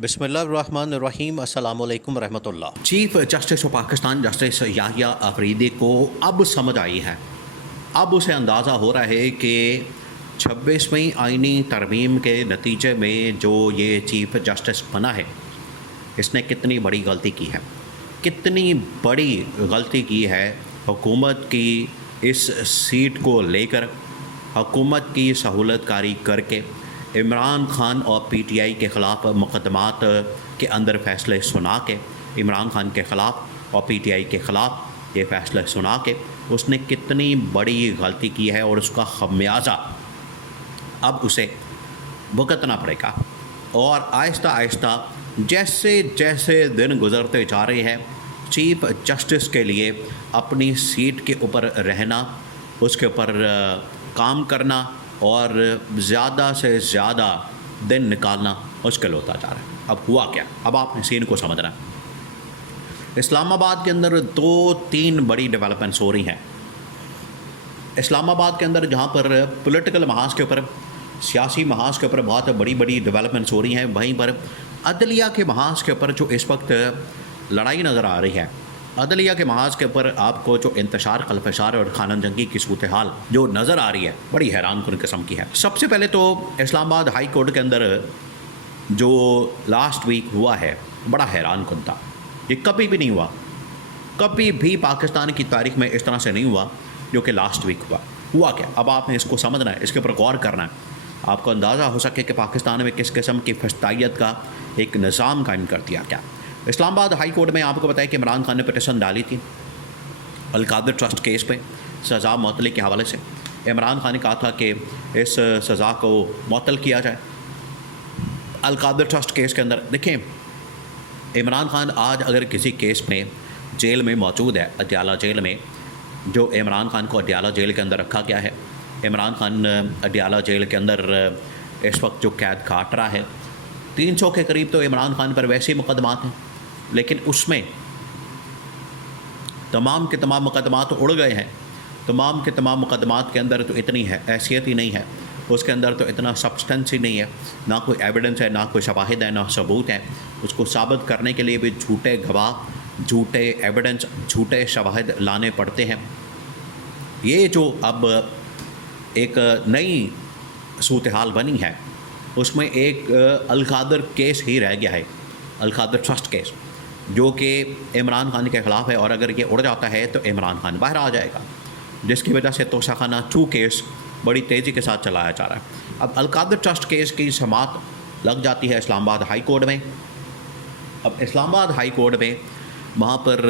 بسم اللہ الرحمن الرحیم۔ السلام علیکم ورحمۃ اللہ۔ Chief justice of Pakistan justice Yahya Afridi کو اب سمجھ آئی ہے، اب اسے اندازہ ہو رہا ہے کہ 26ویں آئینی ترمیم کے نتیجے میں جو یہ چیف جسٹس بنا ہے اس نے کتنی بڑی غلطی کی ہے، کتنی بڑی غلطی کی ہے۔ حکومت کی اس سیٹ کو لے کر حکومت کی سہولت کاری کر کے عمران خان اور پی ٹی آئی کے خلاف مقدمات کے اندر فیصلے سنا کے، عمران خان کے خلاف اور پی ٹی آئی کے خلاف یہ فیصلے سنا کے اس نے کتنی بڑی غلطی کی ہے، اور اس کا خمیازہ اب اسے بھگتنا پڑے گا۔ اور آہستہ آہستہ جیسے جیسے دن گزرتے جا رہے ہیں، چیف جسٹس کے لیے اپنی سیٹ کے اوپر رہنا، اس کے اوپر کام کرنا اور زیادہ سے زیادہ دن نکالنا مشکل ہوتا جا رہا ہے۔ اب ہوا کیا؟ اب آپ نے سین کو سمجھنا ہے۔ اسلام آباد کے اندر 2-3 بڑی ڈیولپمنٹس ہو رہی ہیں۔ اسلام آباد کے اندر جہاں پر پولیٹیکل محاذ کے اوپر، سیاسی محاذ کے اوپر بہت بڑی بڑی ڈیولپمنٹس ہو رہی ہیں، وہیں پر عدلیہ کے محاذ کے اوپر جو اس وقت لڑائی نظر آ رہی ہے، عدلیہ کے محاذ کے اوپر آپ کو جو انتشار، خلفشار اور خانہ جنگی کی صورتحال جو نظر آ رہی ہے بڑی حیران کن قسم کی ہے۔ سب سے پہلے تو اسلام آباد ہائی کورٹ کے اندر جو لاسٹ ویک ہوا ہے بڑا حیران کن تھا۔ یہ کبھی بھی نہیں ہوا، کبھی بھی پاکستان کی تاریخ میں اس طرح سے نہیں ہوا جو کہ لاسٹ ویک ہوا۔ ہوا کیا؟ اب آپ نے اس کو سمجھنا ہے، اس کے اوپر غور کرنا ہے، آپ کو اندازہ ہو سکے کہ پاکستان میں کس قسم کی فسطائیت کا ایک نظام قائم کر دیا گیا۔ اسلام آباد ہائی کورٹ میں آپ کو بتایا کہ عمران خان نے پٹیشن ڈالی تھی القادر ٹرسٹ کیس پہ سزا معطلی کے حوالے سے۔ عمران خان نے کہا تھا کہ اس سزا کو معطل کیا جائے القادر ٹرسٹ کیس کے اندر۔ دیکھیں، عمران خان آج اگر کسی کیس میں جیل میں موجود ہے، اڈیالہ جیل میں، جو عمران خان کو اڈیالہ جیل کے اندر رکھا گیا ہے، عمران خان اڈیالہ جیل کے اندر اس وقت جو قید کاٹ رہا ہے، 300 کے قریب تو عمران خان پر ویسے ہی مقدمات ہیں، لیکن اس میں تمام کے تمام مقدمات اڑ گئے ہیں۔ تمام کے تمام مقدمات کے اندر تو اتنی حیثیت ہی نہیں ہے، اس کے اندر تو اتنا سبسٹنس ہی نہیں ہے، نہ کوئی ایویڈنس ہے، نہ کوئی شواہد ہے، نہ ثبوت ہے۔ اس کو ثابت کرنے کے لیے بھی جھوٹے گواہ، جھوٹے ایویڈنس، جھوٹے شواہد لانے پڑتے ہیں۔ یہ جو اب ایک نئی صورتحال بنی ہے، اس میں ایک القادر کیس ہی رہ گیا ہے، القادر ٹرسٹ کیس، جو کہ عمران خان کے خلاف ہے، اور اگر یہ اڑ جاتا ہے تو عمران خان باہر آ جائے گا، جس کی وجہ سے توشہ خانہ 2 کیس بڑی تیزی کے ساتھ چلایا جا رہا ہے۔ اب القادر ٹرسٹ کیس کی سماعت لگ جاتی ہے اسلام آباد ہائی کورٹ میں۔ اب اسلام آباد ہائی کورٹ میں وہاں پر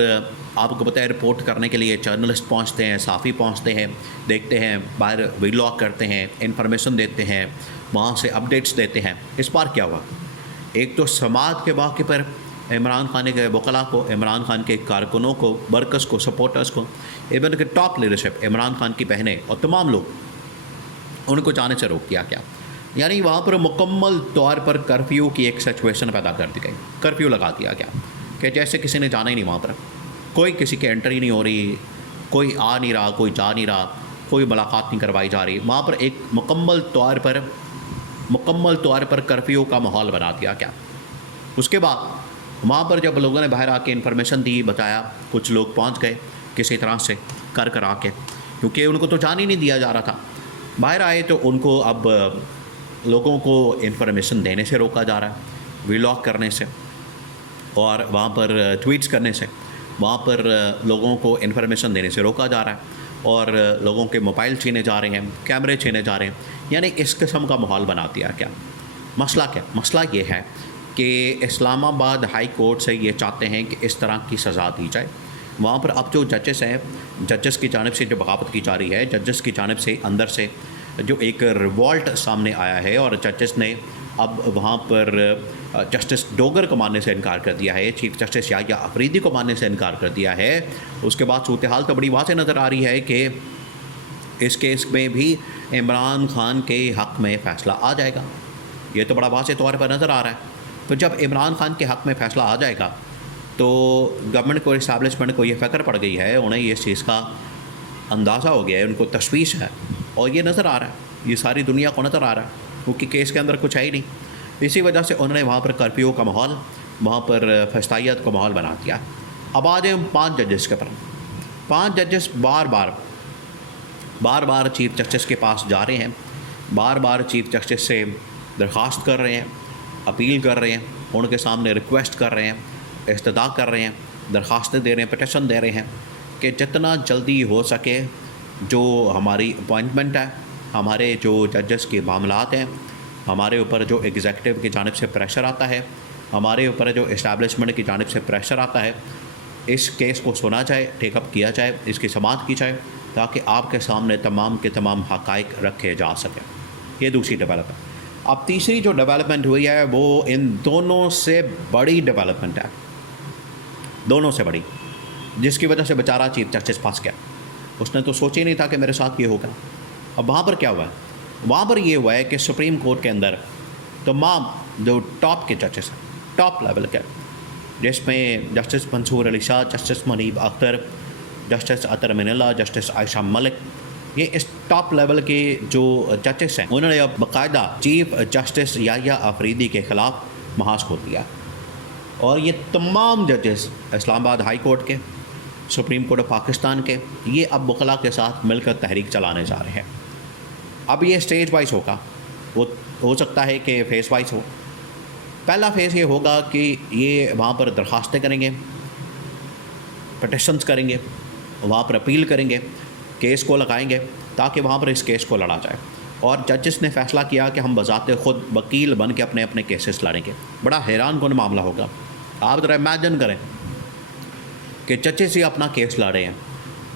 آپ کو پتہ ہے رپورٹ کرنے کے لیے جرنلسٹ پہنچتے ہیں، صحافی پہنچتے ہیں، دیکھتے ہیں، باہر ویلاگ کرتے ہیں، انفارمیشن دیتے ہیں، وہاں سے اپڈیٹس دیتے ہیں۔ اس بار کیا ہوا؟ ایک تو سماعت کے موقع پر عمران خان کے وکلاء کو، عمران خان کے کارکنوں کو، ورکرز کو، سپورٹرز کو، ایون کہ ٹاپ لیڈرشپ، عمران خان کی بہنیں اور تمام لوگ، ان کو جانے سے روک دیا گیا۔ یعنی وہاں پر مکمل طور پر کرفیو کی ایک سچویشن پیدا کر دی گئی، کرفیو لگا دیا گیا کہ جیسے کسی نے جانا ہی نہیں، وہاں پر کوئی کسی کے انٹری نہیں ہو رہی، کوئی آ نہیں رہا، کوئی جا نہیں رہا، کوئی ملاقات نہیں کروائی جا رہی۔ وہاں پر ایک مکمل طور پر کرفیو کا ماحول بنا دیا گیا۔ اس کے بعد وہاں پر جب لوگوں نے باہر آ کے انفارمیشن دی، بتایا، کچھ لوگ پہنچ گئے کسی طرح سے کر آ کے، کیونکہ ان کو تو جان ہی نہیں دیا جا رہا تھا۔ باہر آئے تو ان کو اب لوگوں کو انفارمیشن دینے سے روکا جا رہا ہے، ویلاگ کرنے سے، اور وہاں پر ٹویٹس کرنے سے، وہاں پر لوگوں کو انفارمیشن دینے سے روکا جا رہا ہے، اور لوگوں کے موبائل چھینے جا رہے ہیں، کیمرے چھینے جا رہے ہیں۔ یعنی اس قسم کا ماحول بنا دیا کیا؟ مسئلہ کیا؟ مسئلہ یہ ہے کہ اسلام آباد ہائی کورٹ سے یہ چاہتے ہیں کہ اس طرح کی سزا دی جائے۔ وہاں پر اب جو ججز ہیں، ججز کی جانب سے جو بغاوت کی جا رہی ہے، ججز کی جانب سے اندر سے جو ایک ریوالٹ سامنے آیا ہے، اور ججز نے اب وہاں پر جسٹس ڈوگر کو ماننے سے انکار کر دیا ہے، چیف جسٹس یحییٰ آفریدی کو ماننے سے انکار کر دیا ہے۔ اس کے بعد صورتحال تو بڑی واضح نظر آ رہی ہے کہ اس کیس میں بھی عمران خان کے حق میں فیصلہ آ جائے گا۔ یہ تو بڑا واضح طور پر نظر آ رہا ہے۔ تو جب عمران خان کے حق میں فیصلہ آ جائے گا تو گورنمنٹ کو، اسٹیبلشمنٹ کو یہ فکر پڑ گئی ہے، انہیں اس چیز کا اندازہ ہو گیا ہے، ان کو تشویش ہے، اور یہ نظر آ رہا ہے، یہ ساری دنیا کو نظر آ رہا ہے، کیونکہ کیس کے اندر کچھ ہے ہی نہیں۔ اسی وجہ سے انہوں نے وہاں پر کرفیو کا ماحول، وہاں پر فسطائیت کا ماحول بنا دیا۔ اب آ جائیں 5 ججز کے پر۔ 5 ججز بار بار چیف جسٹس کے پاس جا رہے ہیں، بار بار چیف جسٹس سے درخواست کر رہے ہیں، اپیل کر رہے ہیں، ان کے سامنے ریکویسٹ کر رہے ہیں، استدعا کر رہے ہیں، درخواستیں دے رہے ہیں، پٹیشن دے رہے ہیں کہ جتنا جلدی ہو سکے جو ہماری اپوائنٹمنٹ ہے، ہمارے جو ججز کے معاملات ہیں، ہمارے اوپر جو ایگزیکٹو کی جانب سے پریشر آتا ہے، ہمارے اوپر جو اسٹیبلشمنٹ کی جانب سے پریشر آتا ہے، اس کیس کو سنا جائے، ٹیک اپ کیا جائے، اس کی سماعت کی جائے تاکہ آپ کے سامنے تمام کے تمام حقائق رکھے جا سکیں۔ یہ دوسری ڈیولپمنٹ۔ اب تیسری جو ڈیولپمنٹ ہوئی ہے وہ ان دونوں سے بڑی ڈیولپمنٹ ہے، دونوں سے بڑی، جس کی وجہ سے بیچارہ چیف جسٹس پھنس گیا۔ اس نے تو سوچا ہی نہیں تھا کہ میرے ساتھ یہ ہوگا۔ اب وہاں پر کیا ہوا ہے؟ وہاں پر یہ ہوا ہے کہ سپریم کورٹ کے اندر تمام جو ٹاپ کے ججز ہیں، ٹاپ لیول کے، جس میں جسٹس منصور علی شاہ، جسٹس منیب اختر، جسٹس اطہر من اللہ، جسٹس عائشہ ملک، یہ اس ٹاپ لیول کے جو ججز ہیں انہوں نے اب باقاعدہ چیف جسٹس یحییٰ آفریدی کے خلاف محاذ کھول دیا، اور یہ تمام ججز اسلام آباد ہائی کورٹ کے، سپریم کورٹ آف پاکستان کے، یہ اب وکلاء کے ساتھ مل کر تحریک چلانے جا رہے ہیں۔ اب یہ اسٹیج وائز ہوگا، وہ ہو سکتا ہے کہ فیز وائز ہو۔ پہلا فیز یہ ہوگا کہ یہ وہاں پر درخواستیں کریں گے، پٹیشنز کریں گے، وہاں پر اپیل کریں گے، کیس کو لگائیں گے تاکہ وہاں پر اس کیس کو لڑا جائے، اور ججز نے فیصلہ کیا کہ ہم بذات خود وکیل بن کے اپنے اپنے کیسز لڑیں گے۔ بڑا حیران کن معاملہ ہوگا۔ آپ ذرا امیجن کریں کہ ججز یہ اپنا کیس لڑے ہیں،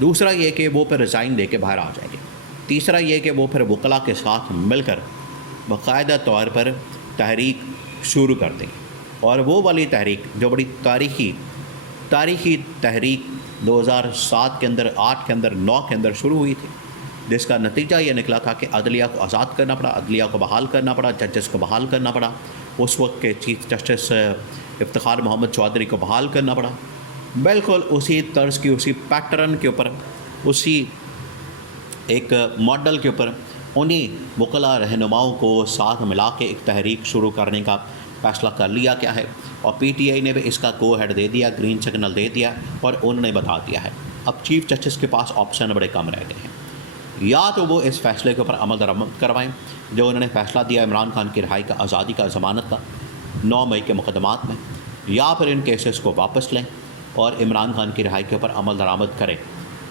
دوسرا یہ کہ وہ پھر ریزائن دے کے باہر آ جائیں گے، تیسرا یہ کہ وہ پھر وکلاء کے ساتھ مل کر باقاعدہ طور پر تحریک شروع کر دیں گے، اور وہ والی تحریک جو بڑی تاریخی تحریک 2007 کے اندر، 8 کے اندر، 9 کے اندر شروع ہوئی تھی، جس کا نتیجہ یہ نکلا تھا کہ عدلیہ کو آزاد کرنا پڑا، عدلیہ کو بحال کرنا پڑا، ججز کو بحال کرنا پڑا، اس وقت کے چیف جسٹس افتخار محمد چودھری کو بحال کرنا پڑا، بالکل اسی طرز کی، اسی پیٹرن کے اوپر، اسی ایک ماڈل کے اوپر انہیں وکلاء رہنماؤں کو ساتھ ملا کے ایک تحریک شروع کرنے کا فیصلہ کر لیا گیا ہے، اور پی ٹی آئی نے بھی اس کا گو ہیڈ دے دیا، گرین سگنل دے دیا، اور انہوں نے بتا دیا ہے۔ اب چیف جسٹس کے پاس آپشن بڑے کم رہ گئے ہیں، یا تو وہ اس فیصلے کے اوپر عمل درآمد کروائیں جو انہوں نے فیصلہ دیا عمران خان کی رہائی کا، آزادی کا، ضمانت کا 9 مئی کے مقدمات میں، یا پھر ان کیسز کو واپس لیں اور عمران خان کی رہائی کے اوپر عمل درآمد کریں۔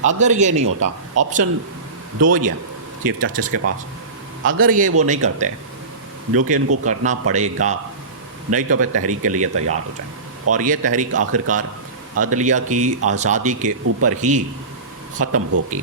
اگر یہ نہیں ہوتا، آپشن 2 ہی ہے چیف جسٹس کے پاس، اگر یہ وہ نہیں کرتے جو کہ ان کو کرنا پڑے گا، نہیں تو پھر تحریک کے لیے تیار ہو جائیں، اور یہ تحریک آخرکار عدلیہ کی آزادی کے اوپر ہی ختم ہوگی۔